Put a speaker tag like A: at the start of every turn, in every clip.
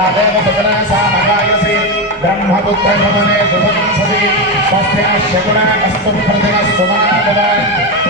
A: राहेण सतना सा ब्रह्मपुत्र भवने सुभं सदि स्वस्त्या शगुणा अस्तु प्रजन सुमना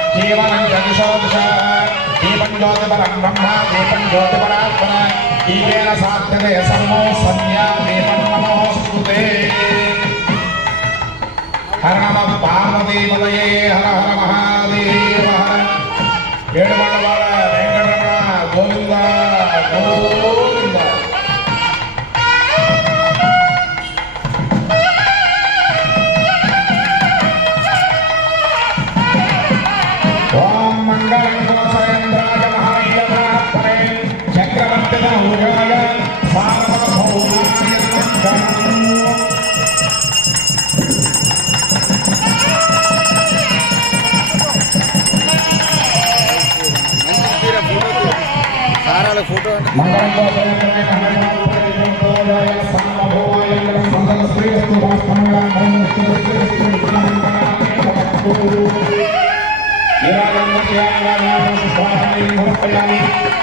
A: ముక్తీయేకస్మయాగమే గోపఖండనమధర్మమ దీపం జ్యోతిపరం బ్రహ్మ దీపం జ్యోతిపరాత్మన దీపేన సాధ్యతే సర్వో సంధ్యా దీపం నమోస్తుతే హర నమ పార్వతీపదయే హర హర మహాదేవ హర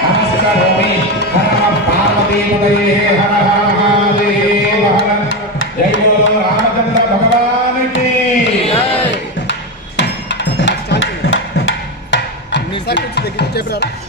A: నమస్కారోమి హర పార్వతీపదయే హర హర మహాదేవ హర జై బోలో రామచంద్ర భగవానికి
B: మీరు సార్ కొంచెం దగ్గర చెప్పారు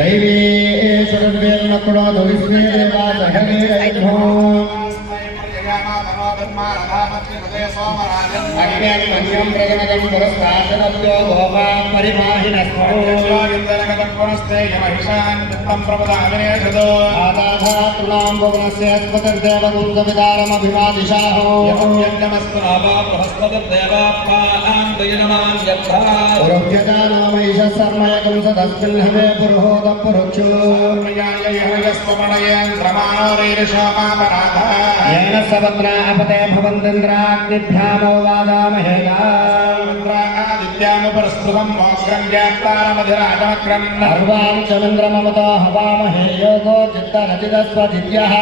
A: అమ్మయ్య శ్రీరస్తమయ దేవహోదే అశ్వింద్రయందు మమయాని అన్యం ప్రజనగం పురస్తాశనద్యో భోపాం పరిమాహినస్మోస్తేయమహిషాన్విత్తం ప్రపదాగణేషదో ఆదాధాతృణాం భువనస్య స్మతిర్దేవగుందవిదారమభిమాదిశాహో యమస్సు నామా ప్రహస్తదేవాప్పాలాం దయనమాన్ యథా రభ్యదానమైష సర్మయకం సదస్మిన్ హవే పురుహోద పురుక్షో సర్మయాయ యహయస్వమణయేంద్రమానో రీరిషామాపరాధ ఏన సవత్రా अपते भवन्दिन्द्राग्निभ्यामो वादामहेगा विद्यामुपरस्पृहम् मोग्रम् ज्ञातारमधिराजमक्रम्
B: सर्वाम् चन्द्रममतो हवामहे योगो चित्तरचिदस्वधित्यः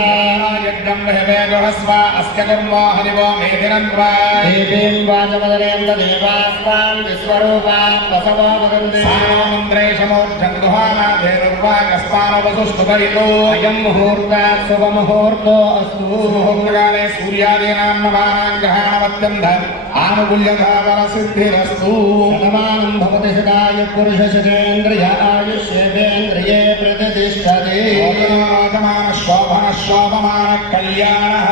A: यज्ञम् रहवे गृहस्व अस्य कर्मो हरिवो मेदिनम्
B: वा देवीम् वाचमदरेम् देवास्ताम् विश्वरूपाम् वसवो वदन्ति
A: सामन्द्रेशमोर्धम्
B: गुहानाधेरुर्वागस्मानवसुष्ठुपरितो अयम् मुहूर्तात् शुभमुहूर्तो अस्तु
A: मुहूर्तकाले सूर्यादीनाम् नवानाम् ग्रहाणवत्यम् धर्म आनुकूल्यभावसिद्धिरस्तु
B: भगवान् भवति
A: हृदाय पुरुषसुखेन्द्रियायुष्येन्द्रिये प्रतिष्ठते शोभनशोभमानकल्याणः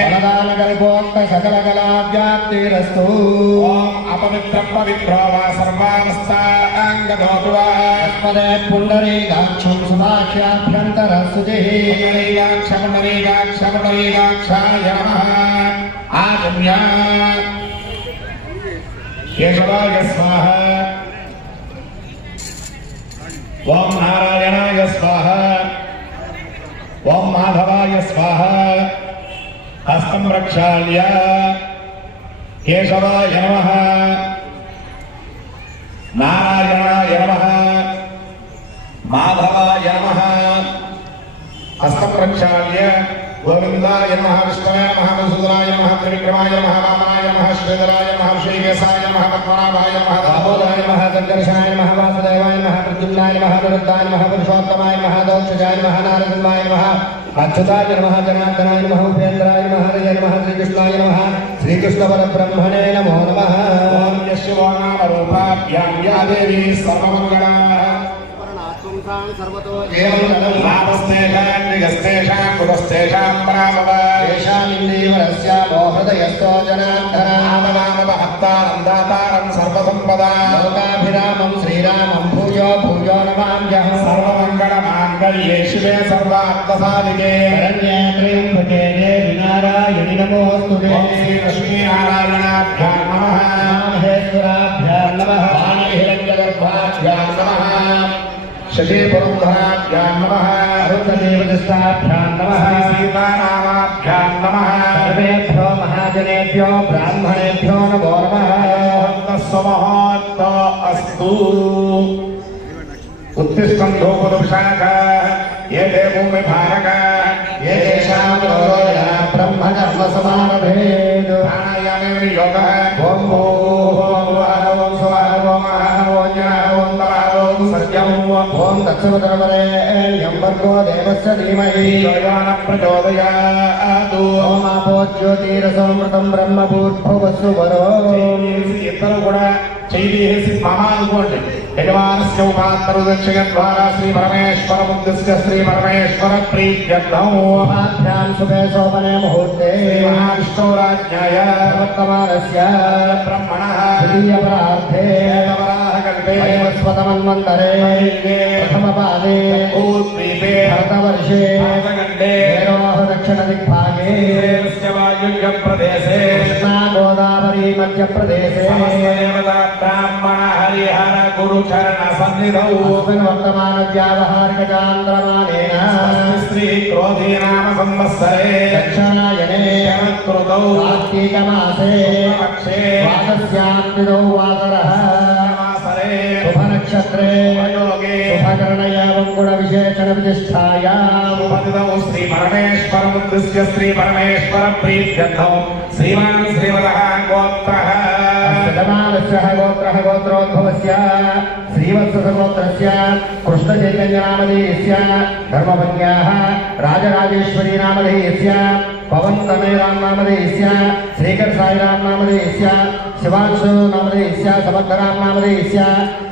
B: ఫలదాన కల్పోక్త సకల కళావ్యాప్తిరస్తు
A: ఓం అపవిత్ర పవిత్రో వా సర్వావస్థాంగతోపి వా
B: పదే పుండరీకాక్షం సుభాష్యాభ్యంతర శుచి
A: పుండరీకాక్ష పుండరీకాక్ష పుండరీకాక్షాయ ఆగమ్య यशराय स्वाहा। ओम नारायणाय स्वाहा। ओम माधवाय स्वाहा। हस्तम प्रक्षाल्य केशवाय नमः। नारायणाय नमः। माधवाय नमः। हस्तम प्रक्षाल्य गोविंदाय नमः। विष्णवे नमः। మధుసూదనాయ నమః త్రివిక్రమాయ నమః వామనాయ నమః శ్రీధరాయ నమః శ్రీకేశాయ నమః పద్మనాభాయ నమః దామోదరాయ
B: నమః సంకర్షణాయ నమః వాసుదేవాయ నమః ప్రద్యుమ్నాయ నమః నిరుద్ధాయ నమః పురుషోత్తమాయ నమః దౌక్షజాయ నమః నారసింహాయ నమః అచ్యుతాయ నమః జనార్దనాయ నమః ఉపేంద్రాయ నమః హరయ నమః శ్రీకృష్ణాయ నమః శ్రీకృష్ణ పరబ్రహ్మణే నమో నమః
A: ఓం యశో నామ రూపాభ్యాం యా
B: सर्वभूतानि सर्वतो
A: जयमङ्गलम्भावस्तेषान्निगस्तेषां पुरस्तेषां
B: परामवस्या मोहृदयस्तो जनान्तरामवामवहत्तारं दातारं सर्वसम्पदा
A: लोकाभिरामं श्रीरामं भूयो
B: भूयो नमाम्यः सर्वमङ्गलमाङ्गल्ये शिवे सर्वार्थसाधिके
A: शरण्ये त्र्यम्बके देवि नारायणि
B: नमोऽस्तु श्रीलक्ष्मीनारायणाभ्यां
A: नमः महेश्वराभ्यां नमः हिरण्यगर्भाभ्यां
B: नमः शशीपुरुधाभ्यां
A: नमः अरुणदेवदस्ताभ्यां
B: नमः सीतानामाभ्यां नमः सर्वेभ्यो महाजनेभ्यो
A: ब्राह्मणेभ्यो नमो नमः। समहात्त अस्तु उत्तिष्ठन्तो पुरुषाः ये ते भूमिभारकाः ये
B: तेषां ब्रह्मकर्मसमारभेत्।
A: प्राणायामेव योगः।
B: ఓం దక్షవతరవరేణ్యం భర్గో దేవస్య ధీమహి.
A: యోగాన ప్రచోదయాదు
B: ఓమాపో జ్యోతిరసోమృతం బ్రహ్మ భూర్భువస్సు వరో
A: ఇద్దరు కూడా చేసి మమ అనుకోండి యజమానస్య ఉపాత్తరు దక్షిణ ద్వారా శ్రీ పరమేశ్వర ముద్దుస్య శ్రీ పరమేశ్వర ప్రీత్యర్థం
B: భ్యాం శుభే శోభనే ముహూర్తే.
A: మహావిష్ణురాజ్ఞాయ
B: ప్రవర్తమానస్య
A: బ్రహ్మణ.
B: ద్వితీయపరార్థే वनस्पतमन्वन्तरे प्रथमपादे
A: पूर्वीपे भरतवर्षे दक्षिणदिग्भागे वायुल्यप्रदेशे गोदावरी मध्यप्रदेशे
B: ब्राह्मण हरिहर गुरुचरणसन्निधौ
A: वर्तमानव्यावहारिकचान्द्रमानेन श्रीक्रोधी नाम संवत्सरे
B: दक्षरायणे
A: कृतौ
B: कार्तीकमासे पक्षे वासस्यान्विदौ वासरः नक्षत्रे। गुणविशेषणविधिष्ठायामुपतितौ श्रीपरमेश्वरमुद्दिश्य श्रीपरमेश्वरप्रीत्यर्थौ। श्रीमान् श्रीमतः गोत्रः। गतमानस्यः गोत्रः गोत्रोद्भवस्य। श्रीवत्सगोत्रस्य कृष्णचैतन्यनामधेयस्य। धर्मपत्न्याः राजराजेश्वरीनामधेयस्य पवन्तमेरामनामधेयस्य श्रीकरसायिरामनामधेयस्य शिवांशुनामधेयस्य समग्ररामनामधेयस्य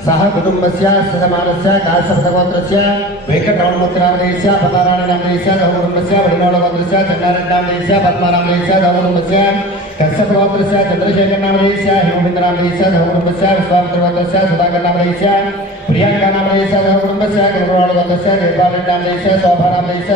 B: అశ్వజమానస్య నందిగోత్రస్య సురేంద్రనామధేయస్య స్వచ్ఛతానామధేయస్య జన్మయనామధేయస్య సహకుటుంబస్య నందీశ్వరగోత్రస్య నటరాజనామధేయస్య సముద్రకుమారనామధేయస్య అర్పితానామధేయస్య హీతానామధేయస్య సహకుటుంబస్య శ్రీవత్సగోత్రస్య కృష్ణచైతన్యనామధేయస్య రాజరాజేశ్వరనామధేయస్య పవనతనయనామధేయస్య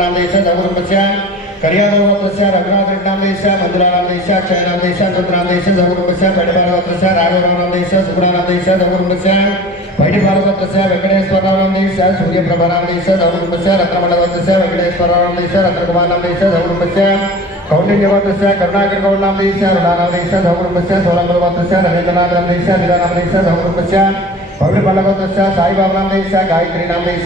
B: శ్రీకృష్ణారామనామధేయస్య సుభాషసముద్రామనామధేయస్య సహ కుటుంబస్య సమానస్య కాశ్యపతగోత్రస్య వెంకటరమణమూర్తినామధేయస్య పతారాయణనామధేయస్య సహకుటుంబస్య వడిమూలగోత్రస్య చండారెడ్డామధేయస్య పద్మానామధేయస్య సహకుటుంబస్య కశ్యపగోత్రస్య చంద్రశేఖరనామధేయస్య హిమబిందనామధేయస్య సహకుటుంబస్య విశ్వామిత్రగోత్రస్య సుధాకర్నామధేయస్య ప్రియాంకనామధేయస్య సహకుటుంబస్య గిరివాడగోత్రస్య నిర్వారెడ్డామధేయస్య శోభానామధేయస్య సహకుటుంబస్య కోటపాలగోత్రస్య జగన్మోహన్రామధేయస్య ఝాన్సీనామధేయస్య సహకుటుంబస్య కన్నేరుగోత్రస్య లక్ష్మీనారాయణనామధేయస్య నాగమన్నామధేయస్య సహకుటుంబస్య కళ్యాణోత్తరస్య రఘునాథనామదేశ మంజులానామదేశ అక్షయనామదేశ రుద్రామదేశ సౌకుటుంబస్య పడిపాలగోత్రస్య రాఘవనామదేశ సుగుణానామదేశ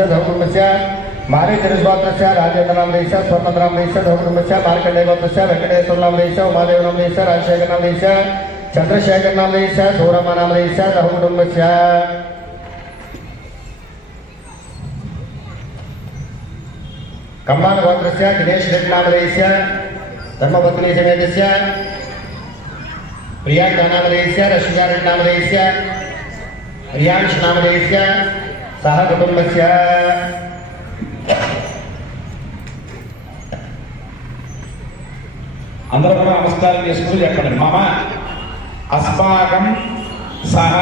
B: సౌకుటుంబస్య పైడిపాలగోత్రస్య వెంకటేశ్వరనామదేశ సూర్యప్రభానామదేశ సౌకుటుంబస్య రత్నమండగోత్రస్య వెంకటేశ్వరనామదేశ రత్నకుమారనామదేశ సౌకుటుంబస్య కౌండిన్యగోత్రస్య కరుణాకర గౌడనామదేశ రుణానామదేశ సౌకుటుంబస్య సోలంగలగోత్రస్య రవీంద్రనాథనామదేశ నిదానామదేశ సౌకుటుంబస్య పౌడి పల్లగోత్రస్య సాయిబాబనామదేశ గాయత్రీనామదేశ సౌకుటుంబస్య మిథునగోత్రస్య శ్రీనివాసనామదేశ శ్యామలానామదేశ సౌకుటుంబస్య మారే తిరుస్వాత్రస్య రాజేంద్రనామదేశ స్వర్ణద్రామదేశ సౌకుటుంబస్య మార్కండేగోత్రస్య వెంకటేశ్వరనామదేశ ఉమాదేవనామదేశ రాజశేఖరనామదేశ చంద్రశేఖరనామదేశ సూరమనామదేశ సౌకుటుంబస్య కంబానగోత్రస్య దినేష్ రెడ్డినామదేశ ధర్మపత్ని సమేతస్య ప్రియాంకనామదేశ రష్మికారెడ్డినామదేశ ప్రియాంశ్ నామదేశ సహ కుటుంబస్య
A: అందరూ కూడా నమస్కారం చేసుకుని చెప్పండి. మమ అస్మాకం సహ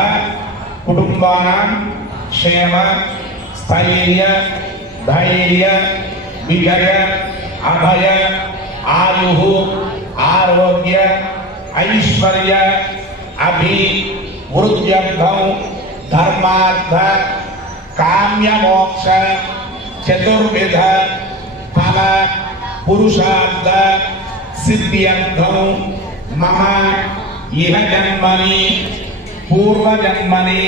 A: కుటుంబానం? క్షేమ స్థైర్య ధైర్య విజయ అభయ ఆయు ఆరోగ్య ఐశ్వర్య అభి వృద్ధ్యర్థం ధర్మార్థ కామ్యమోక్ష చతుర్విధ ఫల పురుషార్థ సిద్ధ్యర్థం మమ ఇహ జన్మని పూర్వజన్మని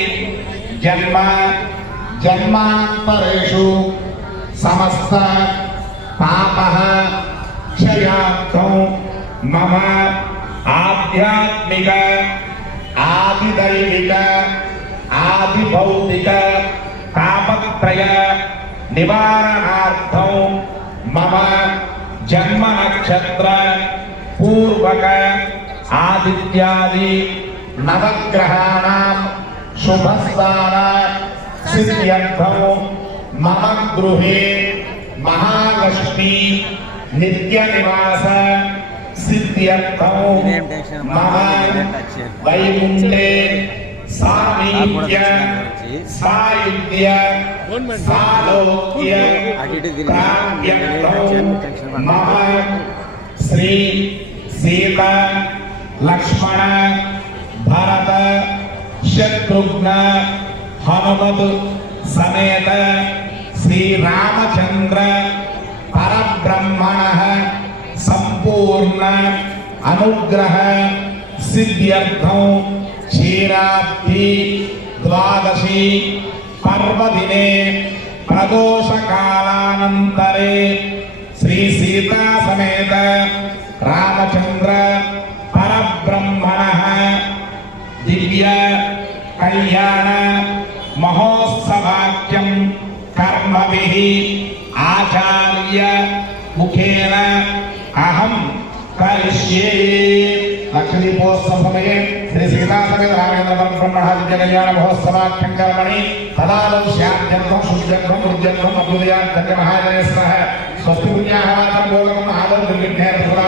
A: జన్మ జన్మాంతరేషు సమస్త పాప క్షయార్థం మమ ఆధ్యాత్మిక ఆదిదైవిక ఆదిభౌతిక పాపత్రయ నివారణార్థం మమ జన్మ నక్షత్ర పూర్వక ఆదిత్యాది నవగ్రహాణం శుభస్థాన సిద్ధ్యర్థము మమ గృహే మహాలక్ష్మి నిత్య నివాస సిద్ధ్యర్థము
C: ఇదేం
A: మమ వైకుంఠే సామీప్య సాయుధ్య శ్రీ సీత లక్ష్మణ భరత శత్రుఘ్న హనుమత్ సమేత శ్రీరామచంద్ర పరబ్రహ్మణ సంపూర్ణ అనుగ్రహ సిద్ధ్యర్థం క్షీరాబ్ది ద్వాదశి पर्वदिने प्रदोष कालानन्तरे श्री सीता समेत रामचंद्र परब्रह्मणः दिव्य कल्याण महोत्सवाक्यं कर्मभिः आचार्य मुखेन अहं करिष्ये। అహం కరిష్యే లక్షదీపోత్సవ సమయే శ్రీ సీతాసమేత రామేంద్ర బ్రహ్మణ దివ్య కళ్యాణ మహోత్సవాఖ్యం కర్మణి తదాదౌ శ్యాద్యంతం శుద్ధ్యంతం వృద్ధ్యంతం అభ్యుదయాంత్య మహాజయస్రః స్వస్తి పుణ్యాః వాచం భోగం ఆదౌ దుర్విఘ్నేన సురా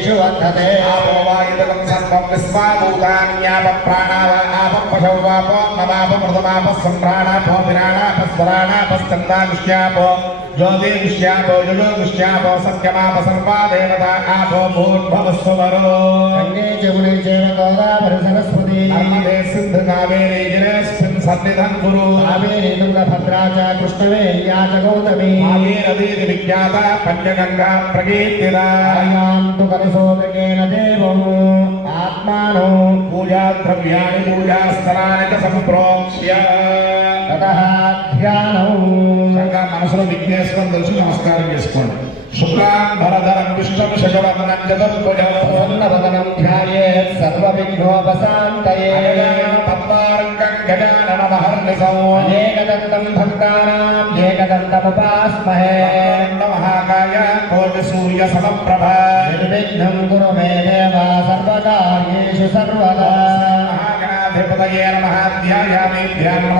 B: కంఠే రుద్రసమాశ్రితా
A: ప్రస్తుతో బ్రహ్మా మధ్య మాతృగణాస్పదాయ
B: అశోకు సాగరా సర్వే సప్తద్వీపా వసుంధరా
A: వేదో జగర్వేద సామవేదోచ్చదర్పణః
B: ఏకైశ్చ సహితా సర్వే కలసాంబు సమాశ్రితా
A: ఆగసే శుభావతి పవిత్రే పరిహింజతే
B: యజ్ఞేషు వర్ధతే
A: ఆపో సర్వం సర్వా సన్నిధం కురు
B: కావేరీ తుంగభద్రా చ కృష్ణవేణ్యా చ గౌతమి
A: ఆవేరదీతి విఖ్యాత పంచగంగా ప్రకీర్తిత
B: ఆయాంతు కలశోదకేన దేవం ఆత్మానో
A: పూజా ద్రవ్యాణి పూజాస్థలాన్ని చ సంప్రోక్ష్య
B: తతః ధ్యానం
A: చక్కగా మనసులో విఘ్నేశ్వరం తెలుసు నమస్కారం చేసుకోండి. శుక్లాంబరధరం విష్ణం శశవర్ణం చతుర్భుజం
B: ప్రసన్నవదనం ధ్యాయేత్ సర్వవిఘ్నోపశాంతయే.
A: పద్మా ఏకదంతార్కం గజాననమహర్నిశం
B: అనేకదంతం భక్తానాం ఏకదంతముపాస్మహే
A: మహాకాయ కోటి సూర్య సమప్రభ
B: నిర్విఘ్నం కురు మే దేవ సర్వకార్యేషు సర్వదా
A: మహాగణాధిపతయే నమః ధ్యాయామి ధ్యాన